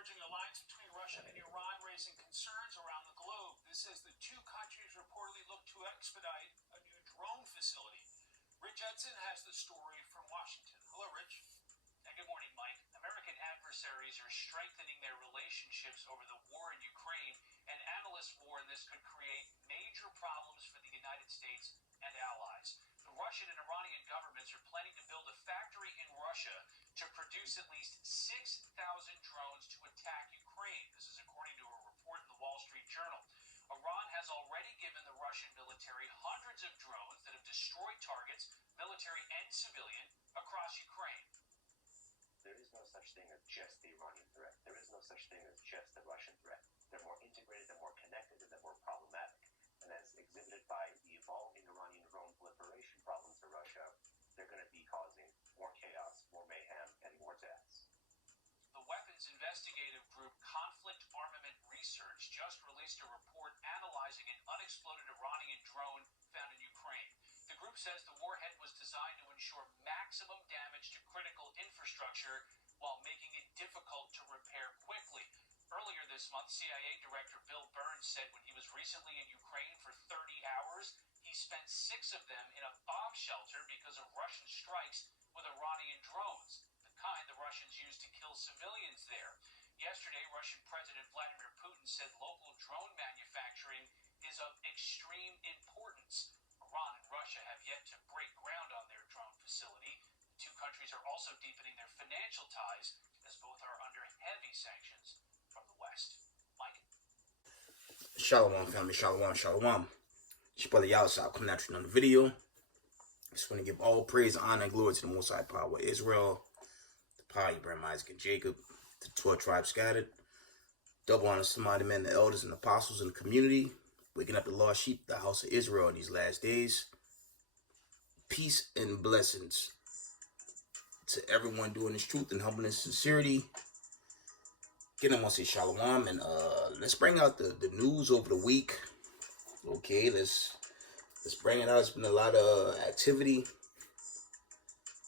emerging alliance between Russia and Iran raising concerns around the globe. This as the two countries reportedly look to expedite a new drone facility. Rich Edson has the story from Washington. Hello, Rich. And good morning, Mike. American adversaries are strengthening their relationships over the war in Ukraine, and analysts warn this could create major problems for the United States and allies. The Russian and Iranian governments are planning to build a factory in Russia to produce at least 6,000 drones to attack Ukraine. This is according to a report in the Wall Street Journal. Iran has already given the Russian military hundreds of drones that have destroyed targets, military and civilian, across Ukraine. There is no such thing as just the Iranian threat. There is no such thing as just the Russian threat. They're more integrated, they're more connected, and they're more problematic. And as exhibited by the evolving Iranian drone proliferation problems to Russia, they're going to be causing more chaos, more mayhem, and more deaths. The weapons investigative group Conflict Armament Research just released a report analyzing an unexploded Iranian drone found in Ukraine. The group says the warhead was designed to ensure maximum damage to critical infrastructure while making it difficult to repair quickly. Earlier this month, CIA Director Bill Burns said when he was recently in Ukraine for 30 hours, he spent 6 of them in a bomb shelter because of Russian strikes with Iranian drones, the kind the Russians used to kill civilians there. Yesterday, Russian President Vladimir Putin said local drone manufacturing is of extreme importance. Iran and Russia have yet to break ground on their drone facility. The two countries are also deepening their financial ties as both are under heavy sanctions from the West. Mike? Shalom, family. Shalom, shalom. It's your brother Yalsal coming at you on the video. Just want to give all praise, honor, and glory to the Most High Power of Israel, the power of Abraham, Isaac, and Jacob, the 12 tribes scattered. Double honor to mighty men, the elders, and apostles in the community, waking up the lost sheep, the house of Israel in these last days. Peace and blessings to everyone doing this truth and humbleness and sincerity. Again, I want to say shalom, and let's bring out the news over the week. Okay, let's bring it out. It's been a lot of activity,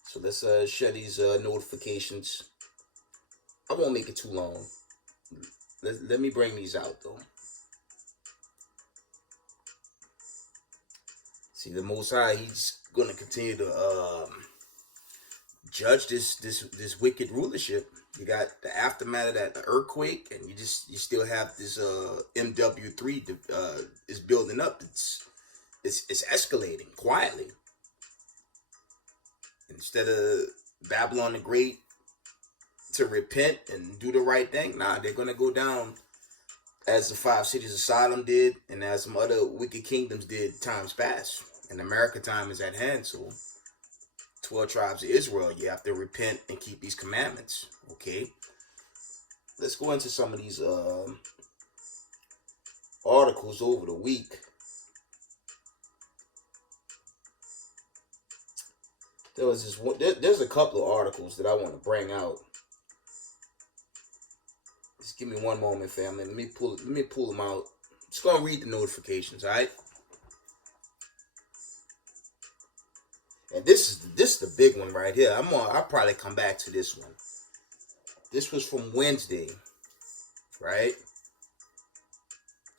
so let's share these notifications. I won't make it too long. Let me bring these out though. See, the Most High, He's going to continue to judge this wicked rulership. You got the aftermath of that earthquake, and you still have this MW3 is building up. It's escalating quietly. Instead of Babylon the Great to repent and do the right thing, nah, they're gonna go down as the 5 cities of Sodom did, and as some other wicked kingdoms did times past. And America time is at hand, so 12 tribes of Israel, you have to repent and keep these commandments. Okay, let's go into some of these articles over the week. There was this one. There's a couple of articles that I want to bring out. Just give me one moment, family. Let me pull them out. Just gonna read the notifications, all right? And this is the big one right here. I'll probably come back to this one. This was from Wednesday, right?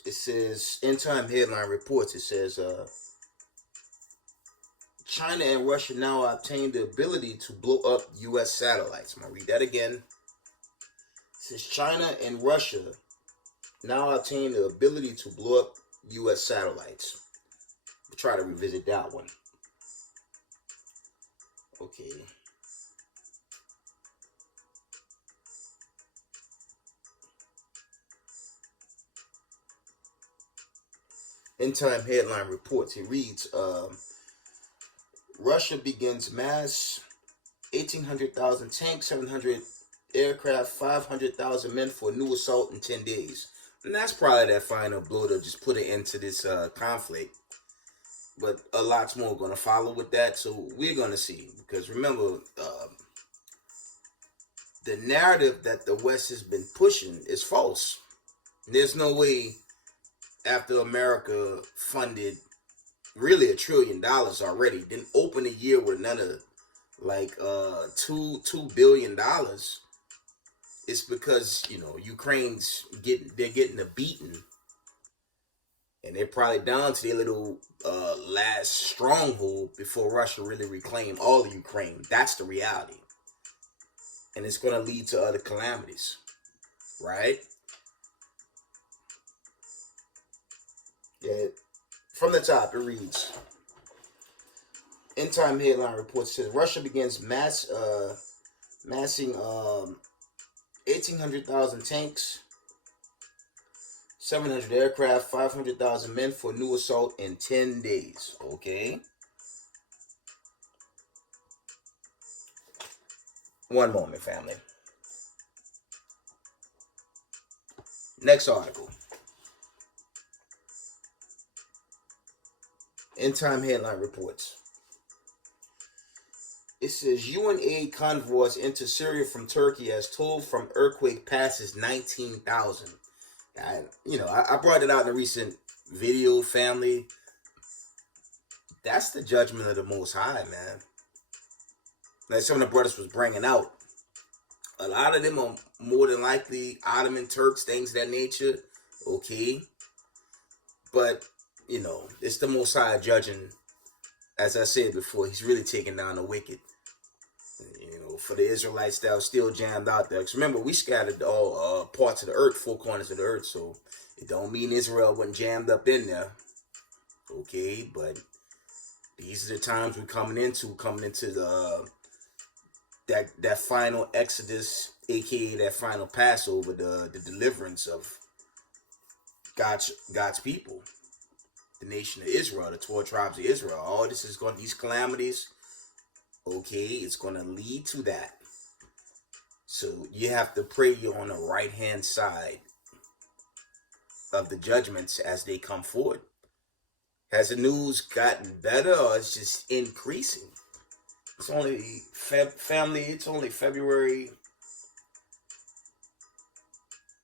It says, End Time Headline Reports, it says, China and Russia now obtain the ability to blow up U.S. satellites. I'm going to read that again. It says, China and Russia now obtain the ability to blow up U.S. satellites. We'll try to revisit that one. Okay. End Time Headline Reports. It reads, Russia begins mass 1,800,000 tanks, 700 aircraft, 500,000 men for a new assault in 10 days. And that's probably that final blow to just put an end to this conflict. But a lot's more going to follow with that. So we're going to see. Because remember, the narrative that the West has been pushing is false. There's no way after America funded really $1 trillion already, didn't open a year with another like $2 billion it's because, you know, Ukraine's getting a beating, and they're probably down to their little last stronghold before Russia really reclaim all of Ukraine. That's the reality, and it's going to lead to other calamities, right? Yeah. From the top, it reads: End time headline report says Russia begins massing 1,800,000 tanks, 700 aircraft, 500,000 men for new assault in 10 days. Okay. One moment, family. Next article. End time headline reports. It says UN aid convoys into Syria from Turkey as toll from earthquake passes 19,000. I brought it out in a recent video, family. That's the judgment of the Most High, man. Like some of the brothers was bringing out. A lot of them are more than likely Ottoman Turks, things of that nature. Okay. But, it's the Most High judging. As I said before, he's really taking down the wicked. For the Israelites that are still jammed out there. Because remember, we scattered all parts of the earth, four corners of the earth. So it don't mean Israel wasn't jammed up in there. Okay, but these are the times we're coming into the that final Exodus, aka that final Passover, the deliverance of God's people, the nation of Israel, the 12 tribes of Israel. All this is going, these calamities. Okay, it's going to lead to that. So you have to pray you're on the right-hand side of the judgments as they come forward. Has the news gotten better, or it's just increasing? It's only family. It's only February.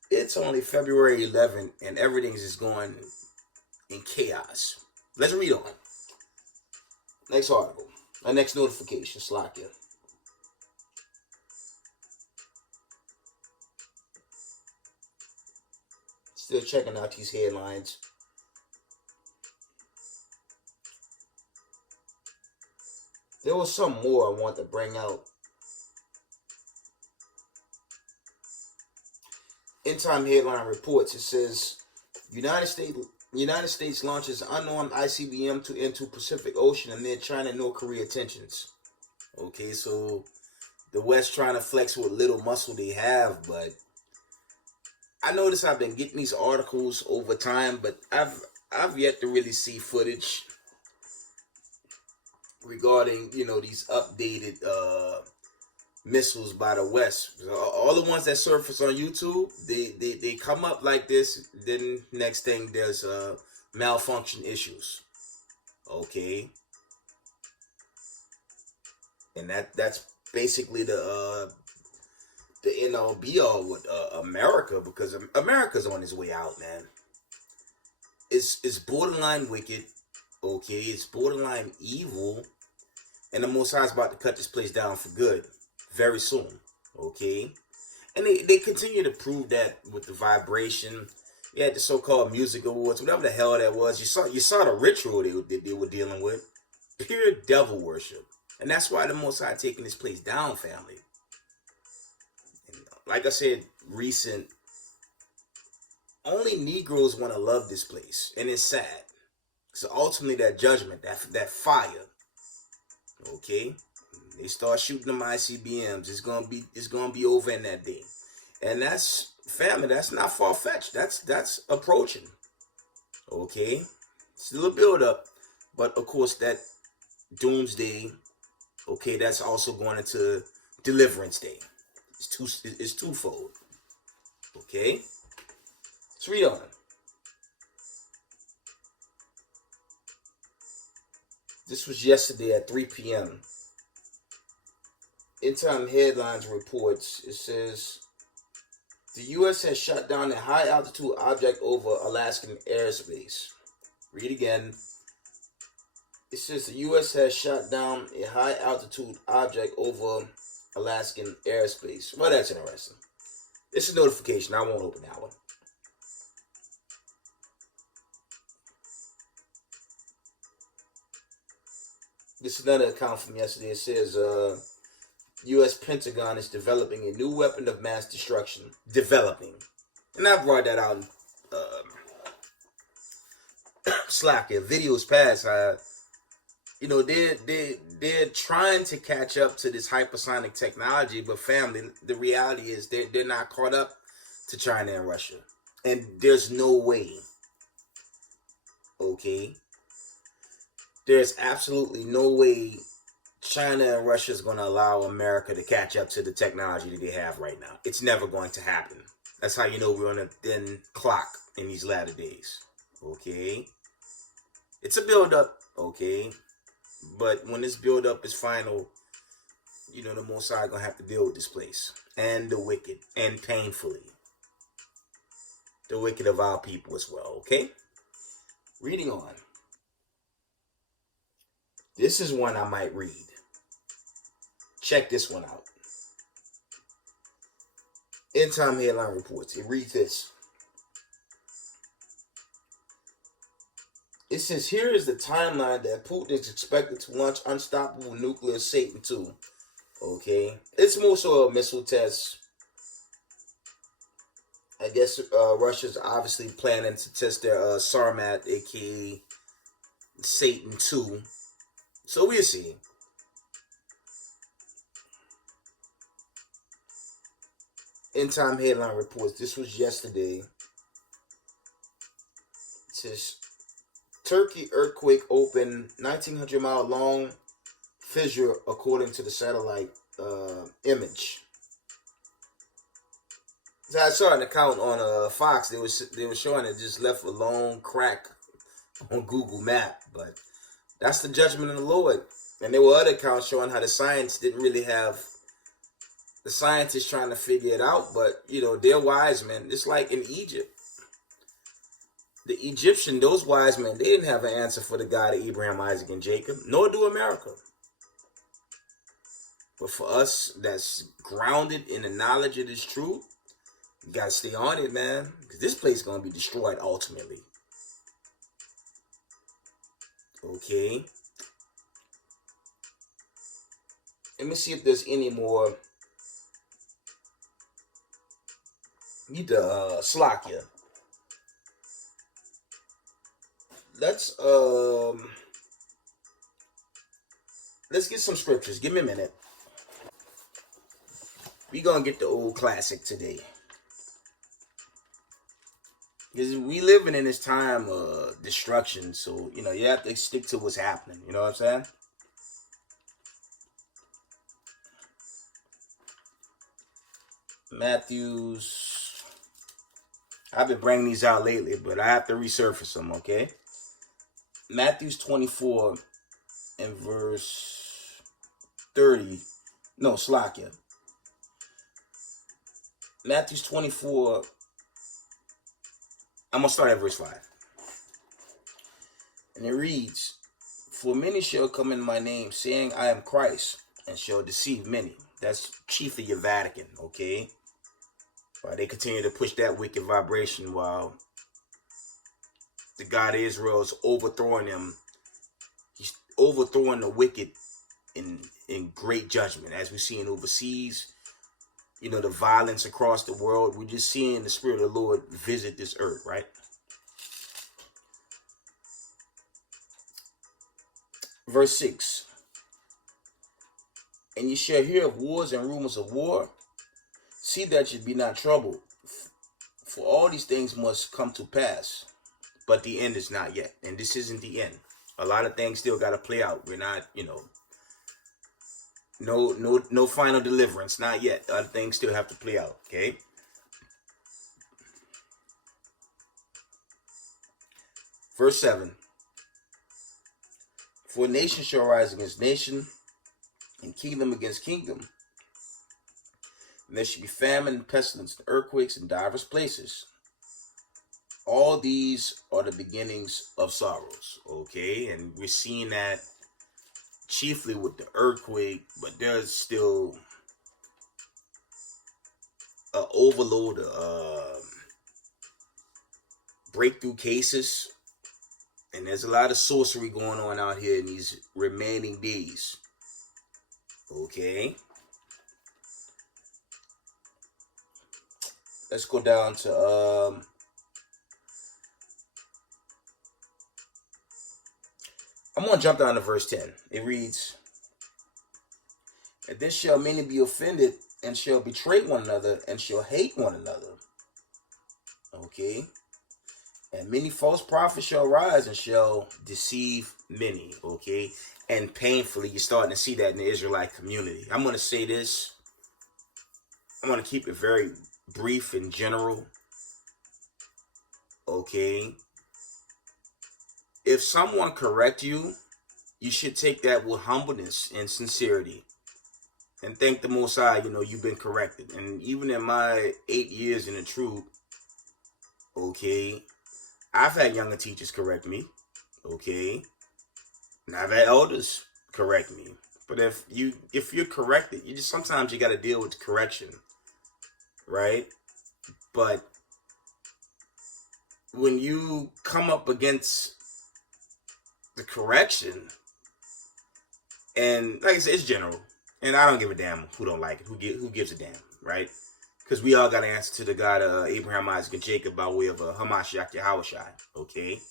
It's only February 11th, and everything's just going in chaos. Let's read on. Next article. Our next notification, Slakia. Still checking out these headlines. There was some more I want to bring out. End time headline reports. It says United States launches unarmed ICBM into Pacific Ocean amid China and North Korea tensions. Okay, so the West trying to flex what little muscle they have, but I notice I've been getting these articles over time, but I've yet to really see footage regarding these updated missiles by the West. All the ones that surface on YouTube, they come up like this. Then next thing, there's malfunction issues. Okay, and that's basically the end all be all with America, because America's on its way out, man. It's borderline wicked. Okay, it's borderline evil, and the Most High is about to cut this place down for good very soon. Okay, and they continue to prove that with the vibration. They had the so-called music awards, whatever the hell that was. You saw the ritual they were dealing with, pure devil worship, and that's why the Most High taking this place down, family. And like I said, only Negroes want to love this place, and it's sad. So ultimately, that judgment, that fire, okay, they start shooting them ICBMs. It's gonna be over in that day, and that's family. That's not far fetched. That's approaching. Okay, still a build up, but of course that doomsday. Okay, that's also going into deliverance day. It's twofold. Okay, let's read on. This was yesterday at 3 p.m. End time headlines reports. It says the U.S. has shot down a high altitude object over Alaskan airspace. Read again. It says the U.S. has shot down a high altitude object over Alaskan airspace. Well, that's interesting. It's a notification. I won't open that one. This is another account from yesterday. It says, U.S. Pentagon is developing a new weapon of mass destruction. Developing. And I brought that out in Slack. Videos past. They're trying to catch up to this hypersonic technology, but family, the reality is they're not caught up to China and Russia. And there's no way, okay? There's absolutely no way China and Russia is going to allow America to catch up to the technology that they have right now. It's never going to happen. That's how you know we're on a thin clock in these latter days, okay? It's a build-up, okay? But when this build-up is final, the Most High going to have to deal with this place. And the wicked. And painfully. The wicked of our people as well, okay? Reading on. This is one I might read. Check this one out. End Time Headline Reports. It reads this. It says, here is the timeline that Putin is expected to launch unstoppable nuclear Satan II. Okay. It's more so a missile test. I guess Russia's obviously planning to test their Sarmat, aka Satan II. So we'll see. End Time Headline Reports. This was yesterday. It says, Turkey earthquake opened 1,900-mile long fissure according to the satellite image. So I saw an account on Fox. They were showing it just left a long crack on Google Map, but that's the judgment of the Lord. And there were other accounts showing how the science didn't really have the scientists trying to figure it out, but they're wise men. It's like in Egypt. The Egyptian, those wise men, they didn't have an answer for the God of Abraham, Isaac, and Jacob, nor do America. But for us that's grounded in the knowledge of this truth, you got to stay on it, man. Because this place is going to be destroyed ultimately. Okay. Let me see if there's any more. Need to slack you. Let's get some scriptures. Give me a minute. We gonna get the old classic today. Because we living in this time of destruction, so you have to stick to what's happening. You know what I'm saying? Matthew's. I've been bringing these out lately, but I have to resurface them. Okay. Matthew's 24 and verse 30. No, Slakia. Matthew's 24. I'm going to start at verse 5. And it reads, for many shall come in my name, saying, I am Christ, and shall deceive many. That's chiefly your Vatican, okay? While they continue to push that wicked vibration while the God of Israel is overthrowing them. He's overthrowing the wicked in great judgment. As we're seeing overseas, the violence across the world. We're just seeing the Spirit of the Lord visit this earth, right? Verse 6. And ye shall hear of wars and rumors of war. See that ye be not troubled. For all these things must come to pass. But the end is not yet. And this isn't the end. A lot of things still got to play out. We're not, no final deliverance. Not yet. Other things still have to play out. Okay. Verse 7. For nation shall rise against nation, and kingdom against kingdom. And there shall be famine and pestilence and earthquakes in divers places. All these are the beginnings of sorrows. Okay. And we're seeing that chiefly with the earthquake, but there's still a overload of breakthrough cases, and there's a lot of sorcery going on out here in these remaining days. Okay, let's go down to I'm gonna jump down to verse 10. It reads, "And then shall many be offended, and shall betray one another, and shall hate one another." Okay. "And many false prophets shall rise, and shall deceive many." Okay. And painfully, you're starting to see that in the Israelite community. I'm going to say this. I'm going to keep it very brief and general. Okay. If someone correct you, you should take that with humbleness and sincerity. And thank the Most High, you've been corrected. And even in my 8 years in the truth, okay, I've had younger teachers correct me, okay, and I've had elders correct me. But if you're corrected, sometimes you got to deal with the correction, right? But when you come up against the correction, and like I said, it's general, and I don't give a damn who don't like it, who gives a damn, right? Because we all got to answer to the God of Abraham, Isaac, and Jacob by way of Hamashiach Yahushai, okay?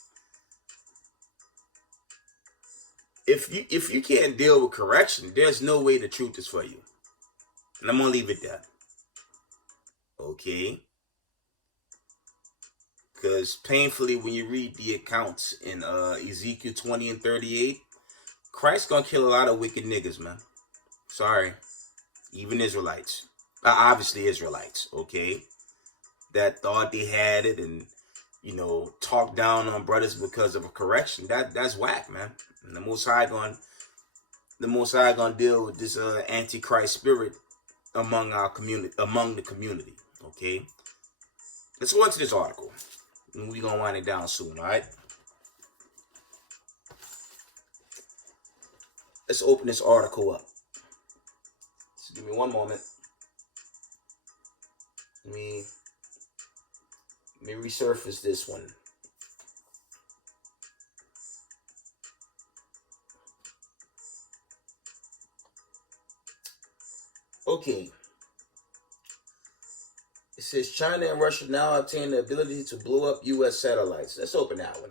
If you can't deal with correction, there's no way the truth is for you. And I'm going to leave it there. Okay? Because painfully, when you read the accounts in Ezekiel 20 and 38, Christ's going to kill a lot of wicked niggas, man. Sorry. Even Israelites. Obviously Israelites, okay? That thought they had it and, talk down on brothers because of a correction. That's whack, man. And the Most High gonna deal with this antichrist spirit among the community. Okay, let's go into this article, and we gonna wind it down soon. All right, let's open this article up. Just give me one moment. Let me resurface this one. Okay. It says China and Russia now obtain the ability to blow up U.S. satellites. Let's open that one.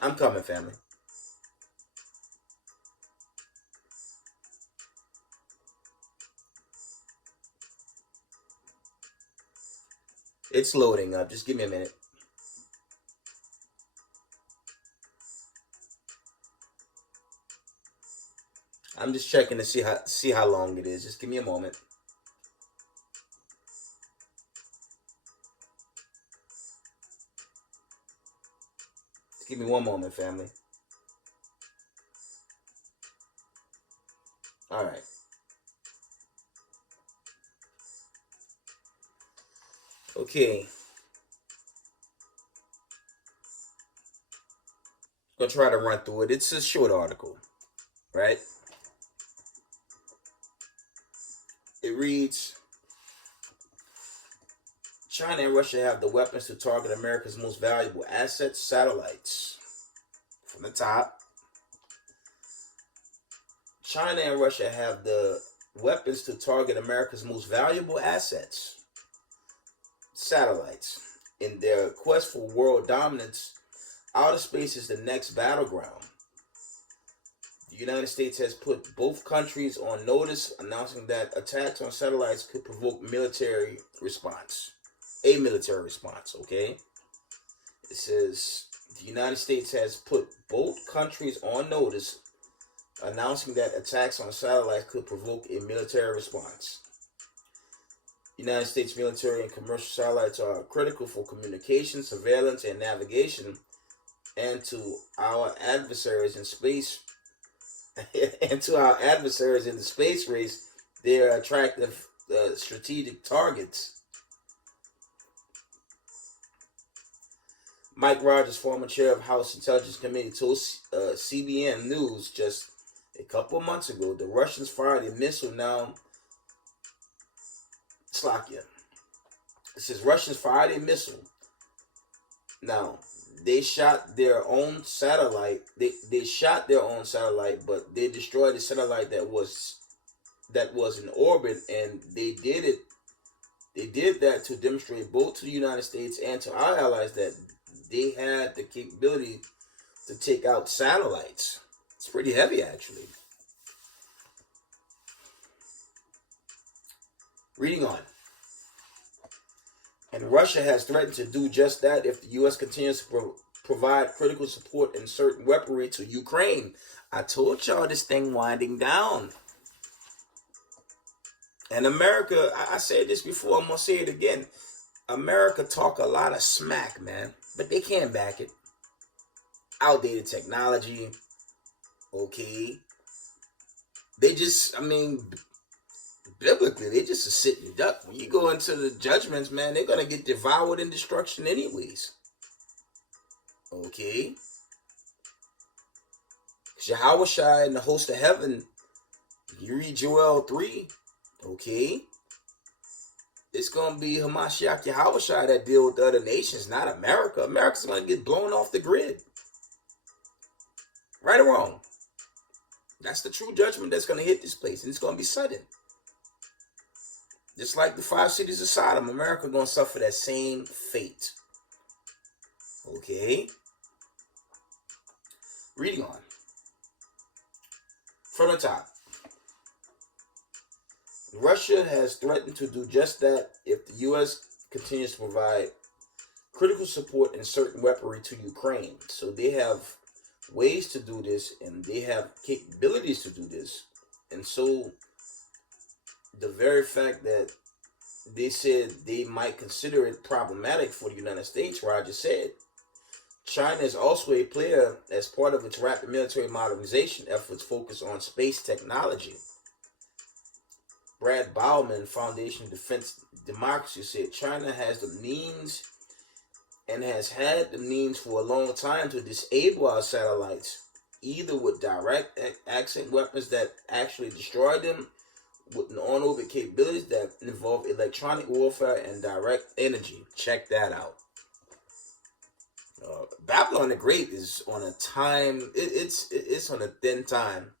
I'm coming, family. It's loading up. Just give me a minute. I'm just checking to see how long it is. Just give me a moment. Just give me one moment, family. All right. Okay. I'm gonna try to run through it. It's a short article, right? It reads, China and Russia have the weapons to target America's most valuable assets, satellites. From the top, China and Russia have the weapons to target America's most valuable assets, satellites. In their quest for world dominance, outer space is the next battleground. The United States has put both countries on notice, announcing that attacks on satellites could provoke a military response, okay? It says the United States has put both countries on notice, announcing that attacks on satellites could provoke a military response. United States military and commercial satellites are critical for communication, surveillance, and navigation, and to our adversaries in space and to our adversaries in the space race, they are attractive strategic targets. Mike Rogers, former chair of House Intelligence Committee, told CBN News just a couple of months ago the Russians fired a missile. Now, Slovakia. It says Russians fired a missile. Now, they shot their own satellite. They shot their own satellite, but they destroyed the satellite that was in orbit, and they did it. They did that to demonstrate both to the United States and to our allies that they had the capability to take out satellites. It's pretty heavy, actually. Reading on. And Russia has threatened to do just that if the U.S. continues to provide critical support and certain weaponry to Ukraine. I told y'all this thing winding down. And America, I said this before, I'm going to say it again. America talk a lot of smack, man, but they can't back it. Outdated technology, okay. They just, biblically, they just a sitting duck. When you go into the judgments, man, they're going to get devoured in destruction anyways. Okay. Yahushua and the host of heaven, you read Joel 3, okay. It's going to be Hamashiach Yahushua that deal with the other nations, not America. America's going to get blown off the grid. Right or wrong? That's the true judgment that's going to hit this place, and it's going to be sudden. Just like the 5 cities of Sodom, America going to suffer that same fate. Okay? Reading on. From the top. Russia has threatened to do just that if the U.S. continues to provide critical support and certain weaponry to Ukraine. So they have ways to do this, and they have capabilities to do this. And so the very fact that they said they might consider it problematic for the United States, Roger said, China is also a player as part of its rapid military modernization efforts focused on space technology. Brad Bauman, Foundation Defense Democracy, said China has the means and has had the means for a long time to disable our satellites, either with direct accent weapons that actually destroy them, with on-orbit capabilities that involve electronic warfare and direct energy. Check that out. Babylon the Great is on a time. It's on a thin time.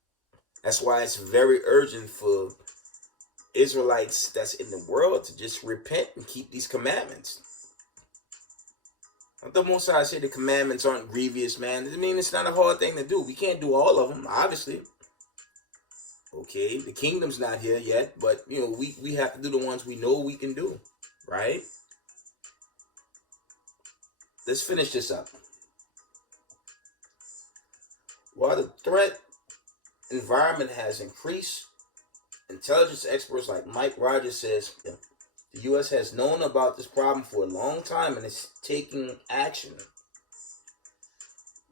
That's why it's very urgent for Israelites that's in the world to just repent and keep these commandments. The Most High said the commandments aren't grievous, man. I mean, it's not a hard thing to do. We can't do all of them, obviously. Okay, the kingdom's not here yet, but we have to do the ones we know we can do, right? Let's finish this up. While the threat environment has increased, intelligence experts like Mike Rogers says the U.S. has known about this problem for a long time and is taking action.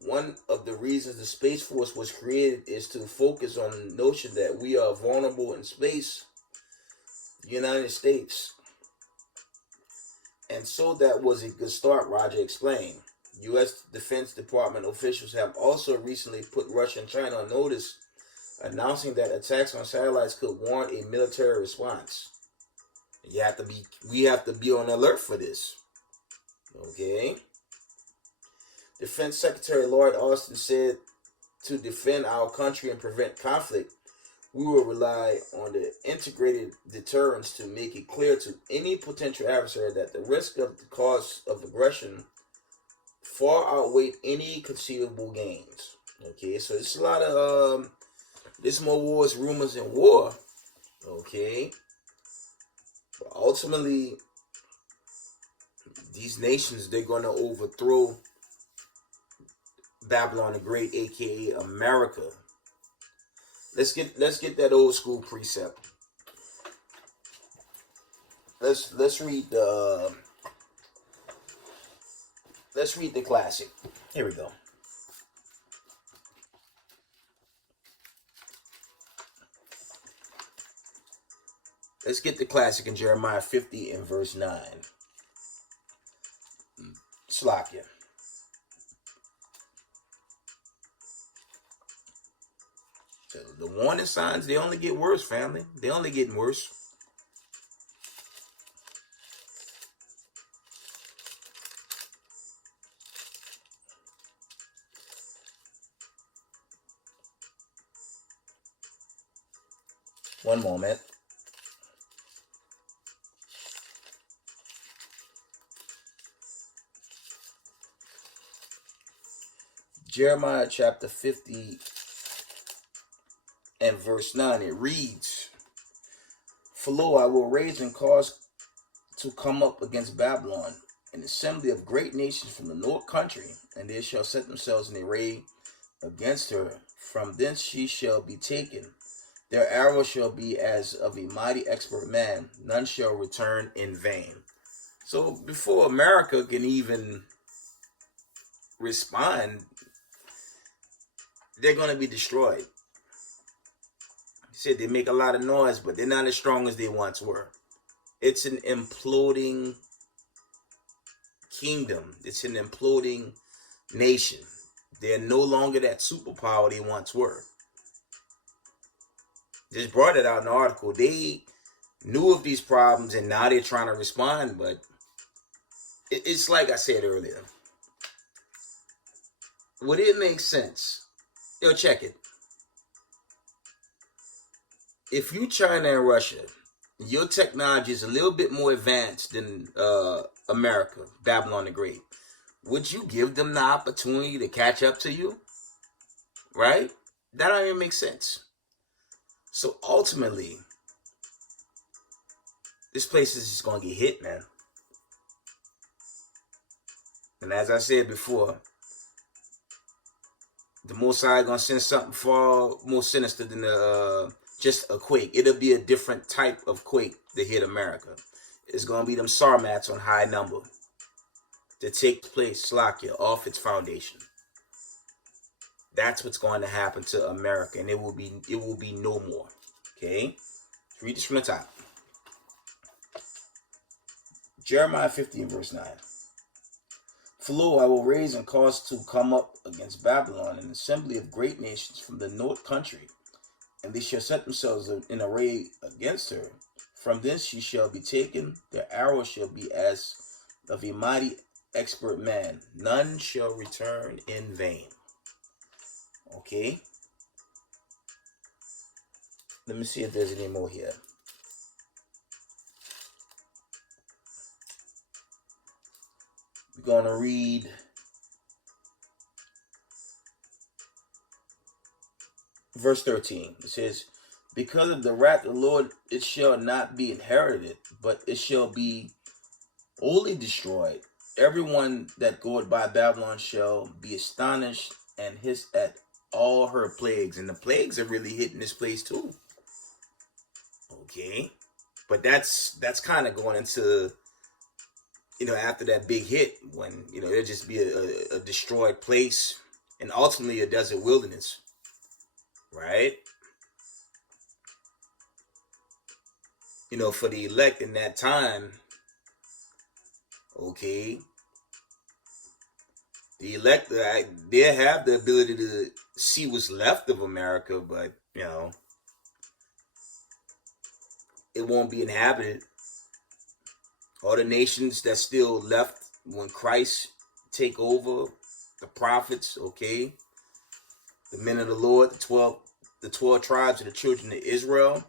One of the reasons the Space Force was created is to focus on the notion that we are vulnerable in space, the United States. And so that was a good start, Roger explained. U.S. Defense Department officials have also recently put Russia and China on notice, announcing that attacks on satellites could warrant a military response. We have to be on alert for this. Okay? Defense Secretary Lloyd Austin said, to defend our country and prevent conflict, we will rely on the integrated deterrence to make it clear to any potential adversary that the risk of the cost of aggression far outweigh any conceivable gains. Okay, so it's a lot of this more wars, rumors, and war. Okay, but ultimately, these nations, they're going to overthrow Babylon the Great, aka America. Let's get that old school precept. Let's read the classic. Here we go. Let's get the classic in Jeremiah 50 and verse 9. Slakia. the warning signs, they only get worse, family. They only getting worse. One moment. Jeremiah chapter 50 and verse 9, it reads, "For lo, I will raise and cause to come up against Babylon an assembly of great nations from the north country, and they shall set themselves in array against her. From thence she shall be taken. Their arrow shall be as of a mighty expert man. None shall return in vain." So before America can even respond, they're going to be destroyed. He said they make a lot of noise, but they're not as strong as they once were. It's an imploding kingdom. It's an imploding nation. They're no longer that superpower they once were. Just brought it out in the article. They knew of these problems and now they're trying to respond, but it's like I said earlier. Would it make sense? Yo, check it. If you China and Russia, your technology is a little bit more advanced than America, Babylon the Great, would you give them the opportunity to catch up to you? Right? That don't even make sense. So ultimately, this place is just going to get hit, man. And as I said before, the Most High going to send something far more sinister than just a quake. It'll be a different type of quake that hit America. It's going to be them Sarmats on high number to take place, Slakia, off its foundation. That's what's going to happen to America, and it will be no more. Okay? Let's read this from the top. Jeremiah 50 and verse 9. "For lo, I will raise and cause to come up against Babylon an assembly of great nations from the north country, and they shall set themselves in array against her. From this she shall be taken. Their arrow shall be as of a mighty expert man. None shall return in vain." Okay. Let me see if there's any more here. We're going to read verse 13. It says, "Because of the wrath of the Lord, it shall not be inherited, but it shall be wholly destroyed. Everyone that goeth by Babylon shall be astonished and hiss at all her plagues." And the plagues are really hitting this place too. Okay. But that's kind of going into, after that big hit, when, it'll just be a destroyed place and ultimately a desert wilderness. Right? For the elect in that time, okay, the elect, they have the ability to see what's left of America, but, it won't be inhabited. All the nations that's still left when Christ take over, the prophets, okay, the men of the Lord, the 12 tribes of the children of Israel,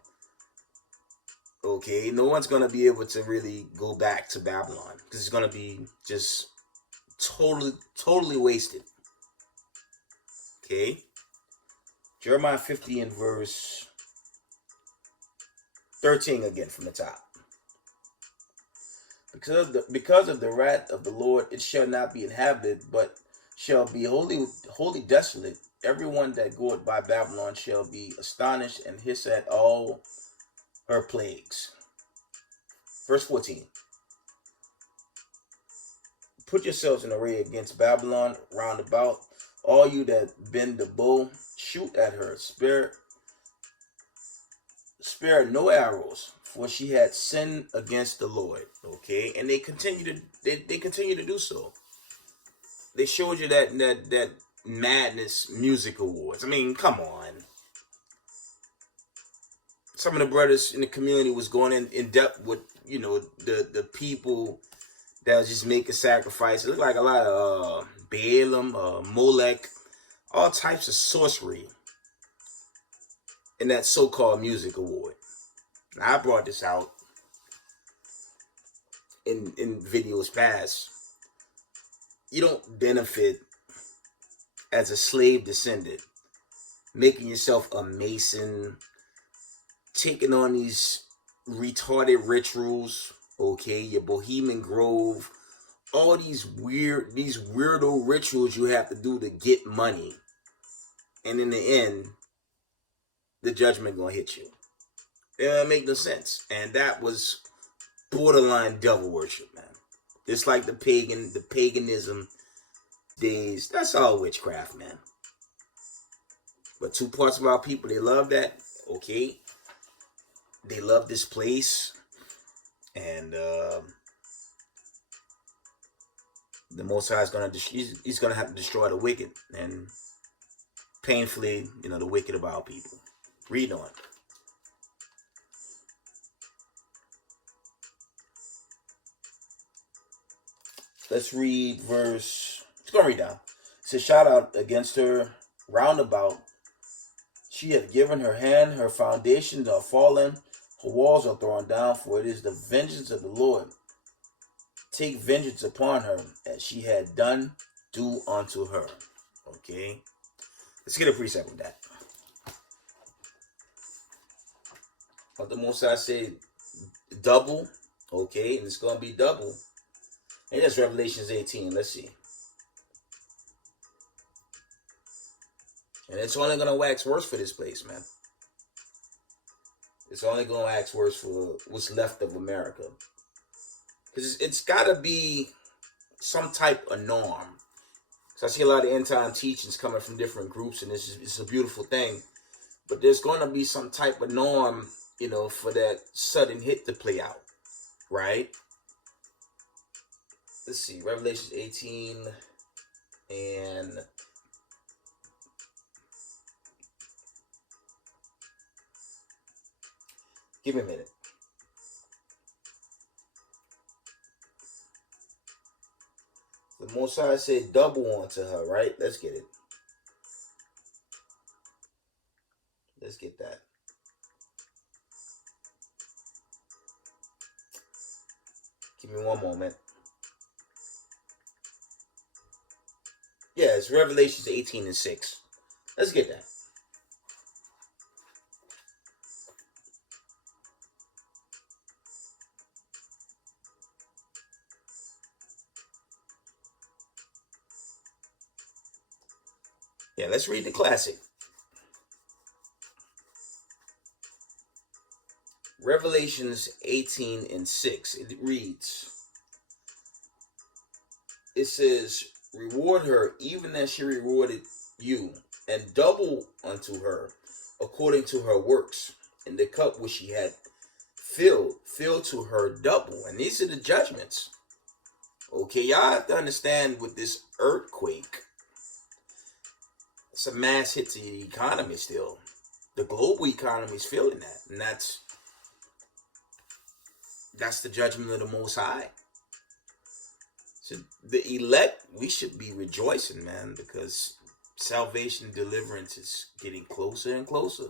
okay, no one's going to be able to really go back to Babylon because it's going to be just totally wasted. Okay. Jeremiah 50 and verse 13 again from the top. Because of the wrath of the Lord, it shall not be inhabited, but shall be wholly desolate. Everyone that goeth by Babylon shall be astonished and hiss at all her plagues. Verse 14. "Put yourselves in array against Babylon round about, all you that bend the bow, shoot at her, spare no arrows, for she had sinned against the Lord." Okay, and they continue to do so. They showed you that Madness Music Awards. I mean, come on. some of the brothers in the community was going in depth with, the people that was just making sacrifices. It looked like a lot of Balaam, Molech, all types of sorcery in that so-called music award. Now, I brought this out in videos past. You don't benefit as a slave descendant, making yourself a mason, taking on these retarded rituals, okay, your Bohemian Grove, all these weirdo rituals you have to do to get money. And in the end, the judgment gonna hit you. It doesn't make no sense. And that was borderline devil worship, man. Just like the paganism days. That's all witchcraft, man. But two parts of our people, they love that. Okay. They love this place. And the Most High is he's gonna have to destroy the wicked. And painfully, the wicked of our people. Read on. Let's read verse. It's going to read down. It says, shout out against her round about. She hath given her hand, her foundations are fallen, her walls are thrown down, for it is the vengeance of the Lord. Take vengeance upon her, as she had done, do unto her. Okay? Let's get a precept with that. But the Most High said double, okay, and it's going to be double. And that's Revelations 18. Let's see. And it's only going to wax worse for this place, man. It's only going to wax worse for what's left of America. Because it's got to be some type of norm. So I see a lot of end time teachings coming from different groups, and it's a beautiful thing. But there's going to be some type of norm, for that sudden hit to play out. Right? Let's see, Revelation 18 and give me a minute. The Most High said double onto her, right? Let's get it. Let's get that. Give me one moment. Yeah, it's Revelations 18 and 6. Let's get that. Yeah, let's read the classic. Revelations 18 and 6. It reads, it says, reward her even as she rewarded you, and double unto her according to her works. And the cup which she had filled to her double. And these are the judgments. Okay, y'all have to understand with this earthquake, it's a mass hit to the economy still. The global economy is feeling that. And that's the judgment of the Most High. So the elect, we should be rejoicing, man, because salvation and deliverance is getting closer and closer.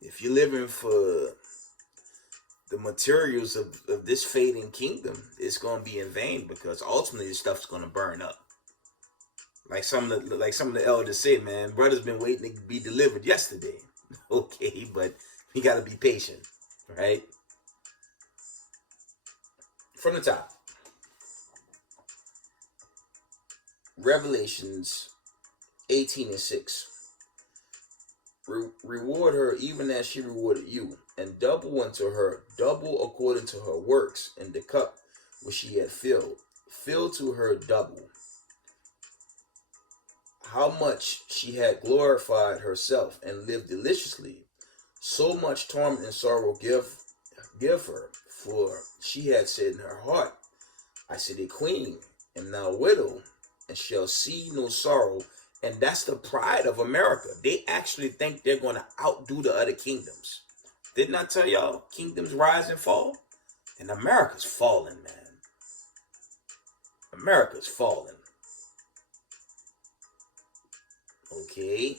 If you're living for the materials of this fading kingdom, it's going to be in vain, because ultimately this stuff's going to burn up. Like some of the elders say, man, brothers been waiting to be delivered yesterday. Okay, but we got to be patient, right? From the top. Revelations 18 and 6. Reward her even as she rewarded you, and double unto her, double according to her works, and the cup which she had filled to her double. How much she had glorified herself and lived deliciously, so much torment and sorrow give her, for she had said in her heart, I said a queen, am now widow, and shall see no sorrow And that's the pride of America. They actually think they're going to outdo the other kingdoms. Didn't I tell y'all kingdoms rise and fall? And America's falling, man. America's falling. Okay.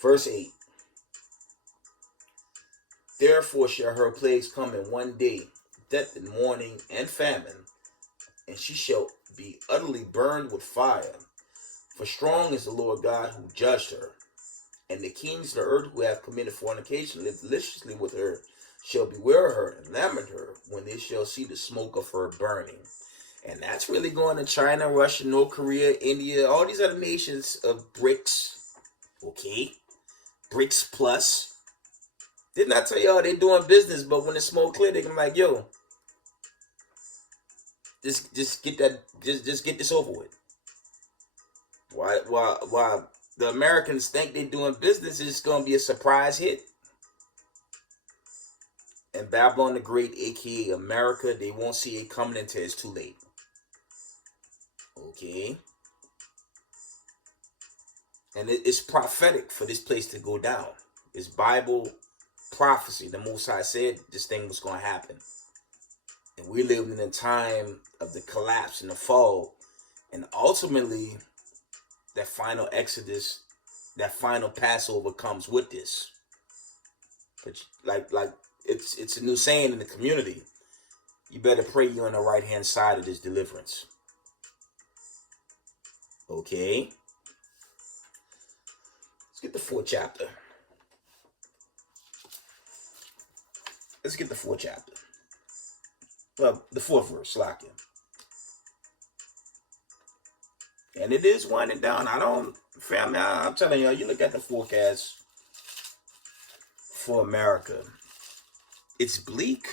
Verse 8. Therefore shall her plagues come in one day, death and mourning and famine, and she shall be utterly burned with fire. For strong is the Lord God who judged her. And the kings of the earth who have committed fornication, lived deliciously with her, shall beware her and lament her when they shall see the smoke of her burning. And that's really going to China, Russia, North Korea, India, all these other nations of BRICS. Okay? BRICS Plus. Didn't I tell y'all they doing business, but when the smoke clear, they can be like, yo, just get this over with. Why the Americans think they're doing business, it's going to be a surprise hit. And Babylon the Great, aka America, they won't see it coming until it's too late. Okay? And it's prophetic for this place to go down. It's Bible prophecy. The Most High said this thing was going to happen. And we lived in a time of the collapse and the fall. And ultimately, that final Exodus, that final Passover comes with this. But like it's a new saying in the community. You better pray you're on the right hand side of this deliverance. Okay. Let's get the fourth chapter. Let's get the fourth chapter. Well, the fourth verse, Slakia. And it is winding down. Family, I'm telling y'all, you look at the forecast for America. It's bleak.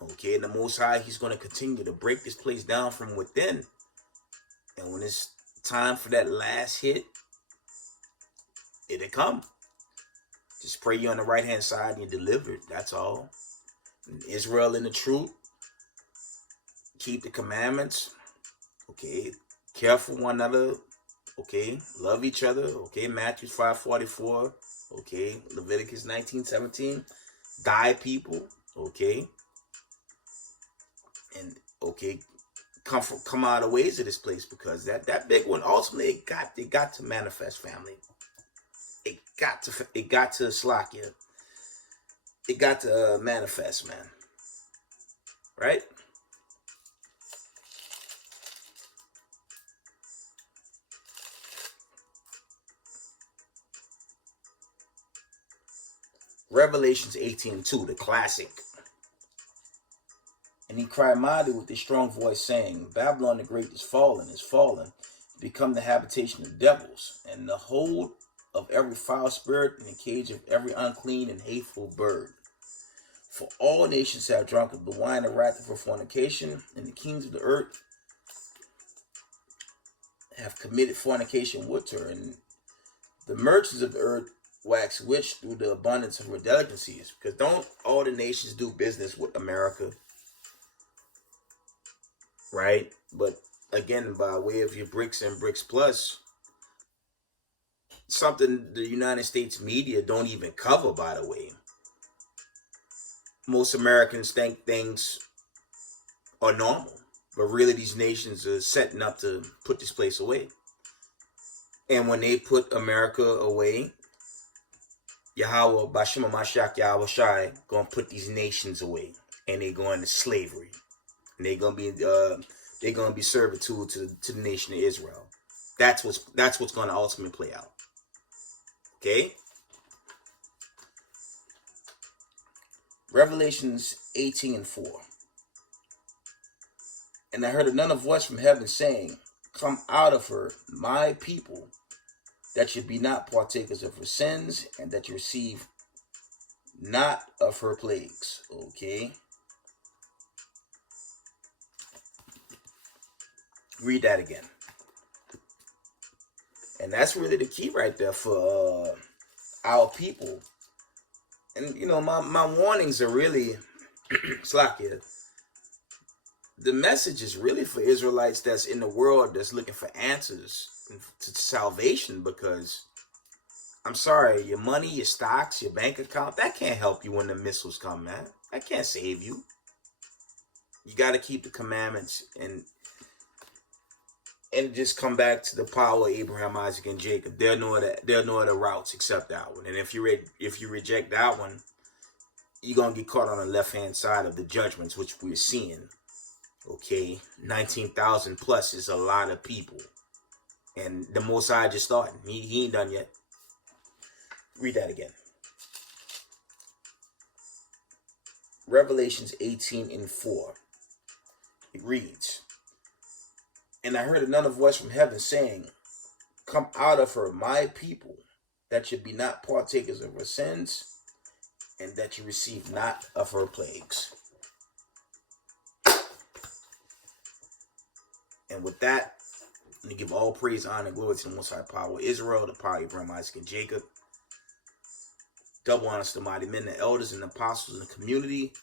Okay, and the Most High, He's going to continue to break this place down from within. And when it's time for that last hit, it'll come. Just pray you're on the right-hand side and you're delivered. That's all. And Israel in the truth. Keep the commandments. Okay. Careful one another. Okay. Love each other. Okay. Matthew 5:44. Okay. Leviticus 19:17. Die people. Okay. And okay. Come out of the ways of this place, because that big one ultimately it got to manifest, family. It got to Slakia. It got to manifest, man. Right? Revelations 18:2, the classic. And he cried mightily with a strong voice, saying, Babylon the Great is fallen, become the habitation of devils, and the hold of every foul spirit, and the cage of every unclean and hateful bird. For all nations have drunk of the wine of wrath of her fornication, and the kings of the earth have committed fornication with her, and the merchants of the earth wax rich through the abundance of her delicacies. Because don't all the nations do business with America? Right? But again, by way of your BRICS and BRICS Plus, something the United States media don't even cover, by the way. Most Americans think things are normal, but really these nations are setting up to put this place away. And when they put America away, Yahweh, Bashima Mashak Yahweh Shai, gonna put these nations away, and they go into slavery, and they're gonna be servitude to the nation of Israel. That's what's gonna ultimately play out. Okay. Revelations 18:4. And I heard another voice from heaven saying, Come out of her, my people, that you be not partakers of her sins, and that you receive not of her plagues. Okay. Read that again. And that's really the key right there for our people. And, you know, my warnings are really, Slakia, the message is really for Israelites that's in the world that's looking for answers to salvation, because I'm sorry, your money, your stocks, your bank account, that can't help you when the missiles come, man. That can't save you. You got to keep the commandments and just come back to the power of Abraham, Isaac, and Jacob. There are no other routes except that one. And if you reject that one, you're gonna get caught on the left-hand side of the judgments, which we're seeing. Okay, 19,000 plus is a lot of people, and the Most High just starting. He ain't done yet. Read that again. Revelations 18:4. It reads, "And I heard another voice from heaven saying, Come out of her, my people, that you be not partakers of her sins, and that you receive not of her plagues." And with that, I'm going to give all praise, honor, and glory to the Most High power of Israel, the power of Abraham, Isaac, and Jacob. Double honors to the mighty men, the elders, and the apostles in the community,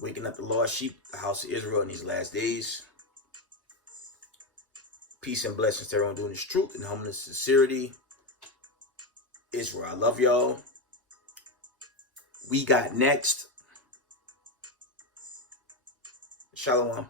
waking up the lost sheep, the house of Israel in these last days. Peace and blessings to everyone doing this truth and humbleness and sincerity. Israel, I love y'all. We got next. Shalom.